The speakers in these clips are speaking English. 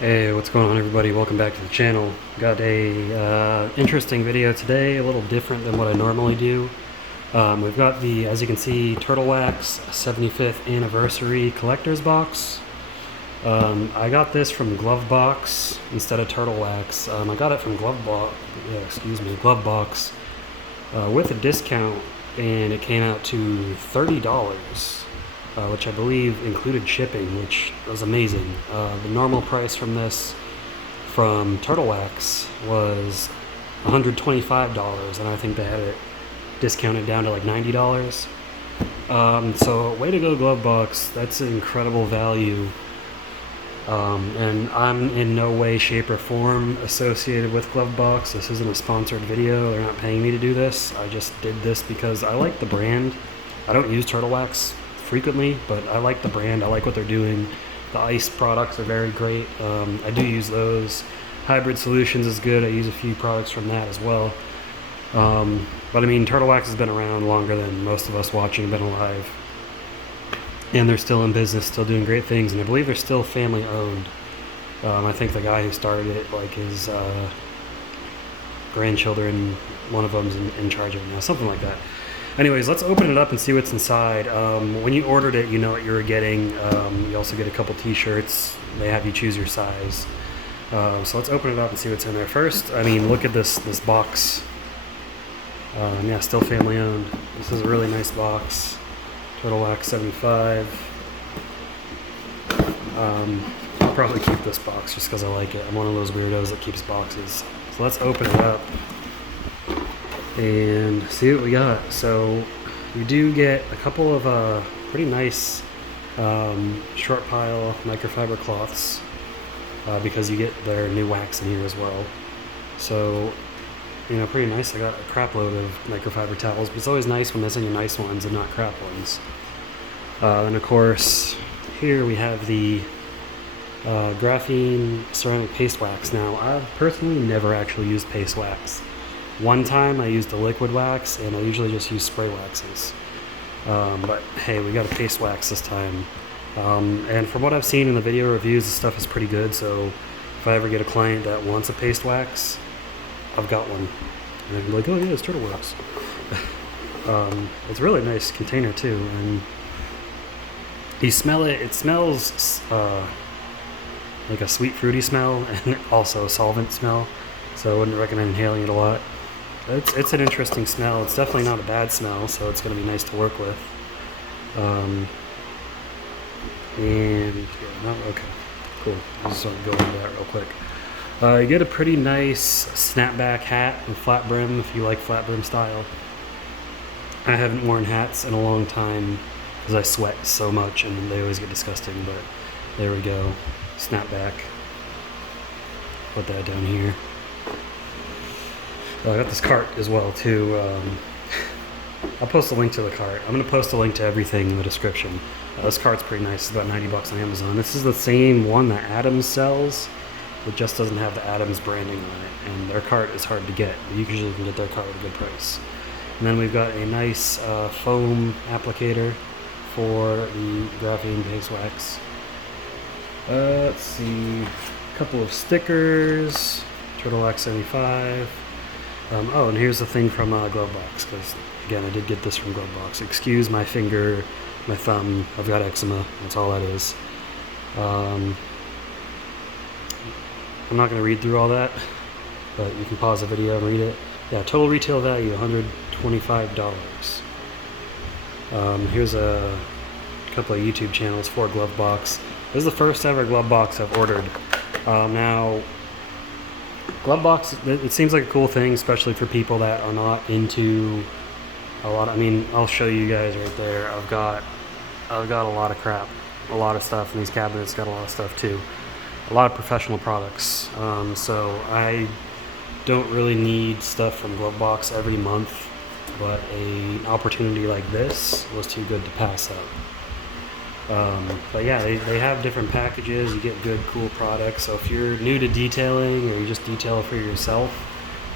Hey, what's going on everybody? Welcome back to the channel. Got a interesting video today, a little different than what I normally do. We've got the, as you can see, Turtle Wax 75th Anniversary Collector's Box. I got this from Glovebox instead of Turtle Wax. I got it from Glovebox with a discount, and it came out to $30. Which I believe included shipping, which was amazing. The normal price from this from Turtle Wax was $125, and I think they had it discounted down to like $90. So way to go, Glovebox. That's an incredible value. And I'm in no way, shape, or form associated with Glovebox. This isn't a sponsored video. They're not paying me to do this. I just did this because I like the brand. I don't use Turtle Wax frequently, but I like the brand. I like what they're doing. The ice products are very great. I do use those. Hybrid Solutions is good. I use a few products from that as well. But I mean, Turtle Wax has been around longer than most of us watching have been alive. And they're still in business, still doing great things, and I believe they're still family owned. I think the guy who started it, like his grandchildren, one of them's in charge of it now, something like that. Anyways, let's open it up and see what's inside. When you ordered it, you know what you were getting. You also get a couple t-shirts. They have you choose your size. So let's open it up and see what's in there. First, I mean, look at this box. Yeah, still family owned. This is a really nice box. Turtle Wax 75. I'll probably keep this box just because I like it. I'm one of those weirdos that keeps boxes. So let's open it up and see what we got. So you do get a couple of pretty nice short pile microfiber cloths because you get their new wax in here as well. So, you know, pretty nice. I got a crap load of microfiber towels, but it's always nice when there's any nice ones and not crap ones. Then of course here we have the graphene ceramic paste wax. Now, I've personally never actually used paste wax. One time I used a liquid wax, and I usually just use spray waxes. But hey, we got a paste wax this time. And from what I've seen in the video reviews, the stuff is pretty good, so if I ever get a client that wants a paste wax, I've got one. And I can be like, oh yeah, it's Turtle Wax. It's a really nice container too, and you smell it, it smells like a sweet fruity smell, and also a solvent smell, so I wouldn't recommend inhaling it a lot. It's an interesting smell. It's definitely not a bad smell, so it's going to be nice to work with. And yeah, no, okay, cool. I'll just go into that real quick. You get a pretty nice snapback hat and flat brim if you like flat brim style. I haven't worn hats in a long time because I sweat so much and they always get disgusting, but there we go. Snapback. Put that down here. I got this cart as well too. I'll post a link to the cart. I'm going to post a link to everything in the description. This cart's pretty nice. It's about 90 bucks on Amazon. This is the same one that Adams sells. It just doesn't have the Adams branding on it, and their cart is hard to get. You usually can get their cart at a good price. And then we've got a nice foam applicator for the graphene paste wax. Let's see, a couple of stickers, Turtle Wax 75. Oh, and here's the thing from Glovebox, because again, I did get this from Glovebox. Excuse my finger, my thumb, I've got eczema, that's all that is. I'm not going to read through all that, but you can pause the video and read it. Yeah, total retail value, $125. Here's a couple of YouTube channels for Glovebox. This is the first ever Glovebox I've ordered. Now, Glovebox, it seems like a cool thing, especially for people that are not into a lot. I mean, I'll show you guys right there. I've got a lot of crap, a lot of stuff, and these cabinets got a lot of stuff too. A lot of professional products. So I don't really need stuff from Glovebox every month, but an opportunity like this was too good to pass up. But yeah, they have different packages. You get good, cool products. So if you're new to detailing, or you just detail for yourself,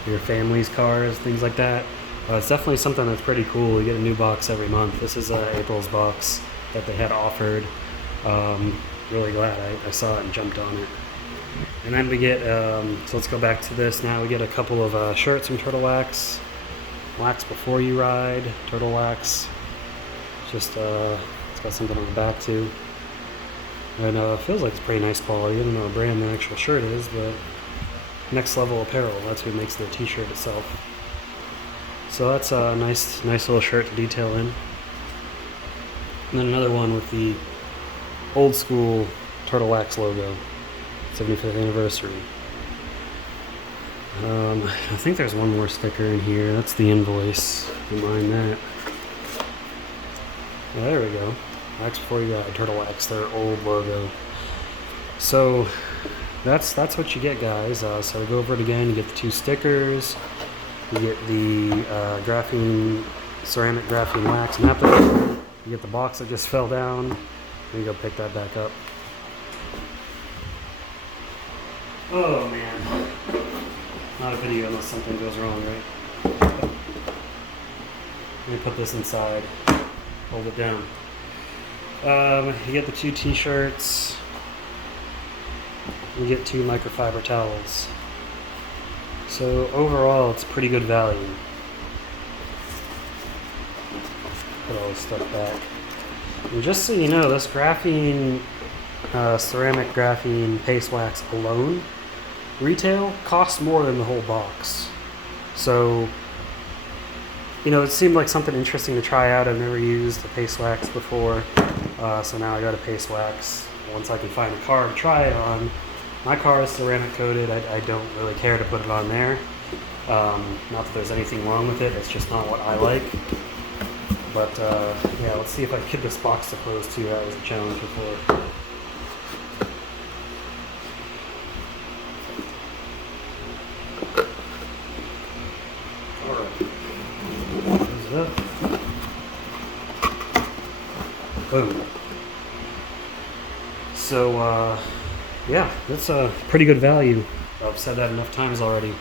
your family's cars, things like that, it's definitely something that's pretty cool. You get a new box every month. This is April's box that they had offered. Really glad I saw it and jumped on it. And then we get, so let's go back to this now. We get a couple of shirts from Turtle Wax. Wax before you ride, Turtle Wax. Just, it's got something on the back too. And it feels like it's pretty nice quality. I don't know what brand the actual shirt is, but Next Level Apparel, that's who makes the t-shirt itself. So that's a nice little shirt to detail in. And then another one with the old school Turtle Wax logo. 75th anniversary. I think there's one more sticker in here. That's the invoice. Don't mind that. Oh, there we go. Wax before you ride, Turtle Wax, their old logo. So that's what you get, guys. So to go over it again, you get the 2 stickers. You get the ceramic graphene wax napkin. You get the box that just fell down. And you go pick that back up. Oh man, not a video unless something goes wrong, right? Let me put this inside, hold it down. You get the 2 t-shirts, you get 2 microfiber towels. So overall, it's pretty good value. Put all this stuff back. And just so you know, this graphene, ceramic graphene paste wax alone, retail costs more than the whole box. So, you know, it seemed like something interesting to try out. I've never used a paste wax before, so now I got a paste wax. Once I can find a car to try it on. My car is ceramic coated. I don't really care to put it on there. Not that there's anything wrong with it, it's just not what I like. But yeah, let's see if I can get this box to close too. That was a challenge before. Boom. So, yeah, that's a pretty good value. I've said that enough times already.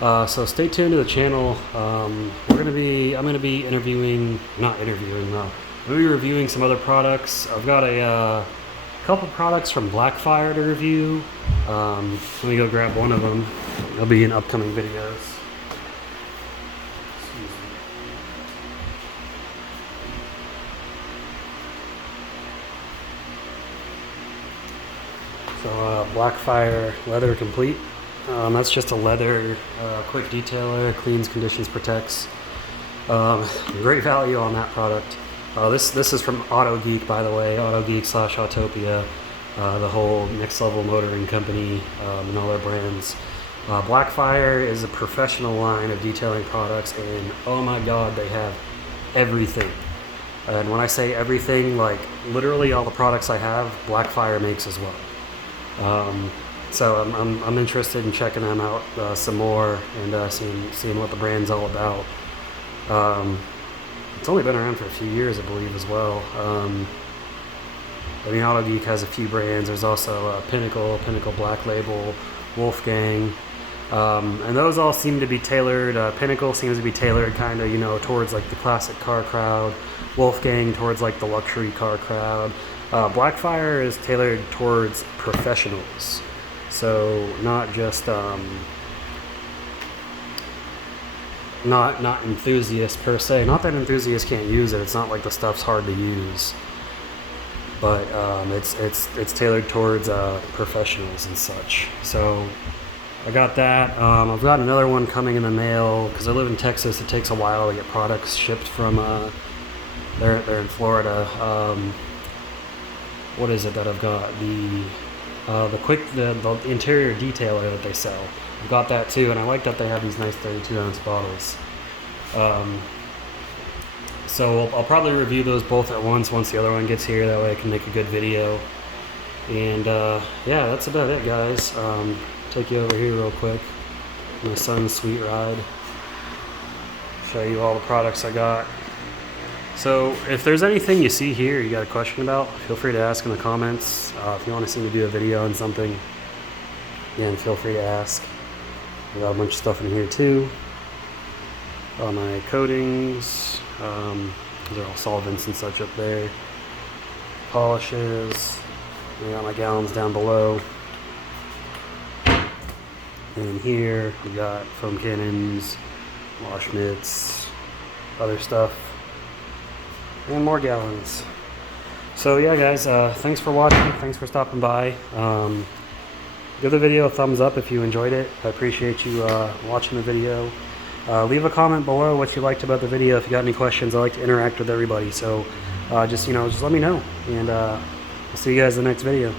So stay tuned to the channel. I'm going to be not interviewing, no. I'm going to be reviewing some other products. I've got a couple products from Blackfire to review. Let me go grab one of them. They'll be in upcoming videos. So Blackfire Leather Complete. That's just a leather quick detailer, cleans, conditions, protects. Great value on that product. This is from Auto Geek, by the way, Auto Geek / Autopia, the whole Next Level motoring company and all their brands. Blackfire is a professional line of detailing products, and oh my god, they have everything. And when I say everything, like literally all the products I have, Blackfire makes as well. So I'm interested in checking them out some more and seeing what the brand's all about. It's only been around for a few years, I believe, as well. I mean, Auto Geek has a few brands. There's also Pinnacle Black Label, Wolfgang, and those all seem to be tailored. Pinnacle seems to be tailored kind of, you know, towards like the classic car crowd. Wolfgang towards like the luxury car crowd. Blackfire is tailored towards professionals, so not just not enthusiasts per se. Not that enthusiasts can't use it. It's not like the stuff's hard to use, but it's tailored towards professionals and such. So I got that. I've got another one coming in the mail because I live in Texas. It takes a while to get products shipped from. They're in Florida. What is it that I've got? The interior detailer that they sell. I've got that too, and I like that they have these nice 32-ounce bottles. So I'll probably review those both at once the other one gets here. That way I can make a good video. And yeah, that's about it, guys. Take you over here real quick. My son's sweet ride. Show you all the products I got. So if there's anything you see here you got a question about, feel free to ask in the comments. If you want to see me do a video on something, again, feel free to ask. I got a bunch of stuff in here too. All my coatings, those are all solvents and such up there. Polishes. I got my gallons down below. And here we got foam cannons, wash mitts, other stuff, and more gallons. So yeah, guys, thanks for watching. Thanks for stopping by. Give the video a thumbs up if you enjoyed it. I appreciate you watching the video. Leave a comment below what you liked about the video. If you got any questions, I like to interact with everybody. So just let me know, and I'll see you guys in the next video.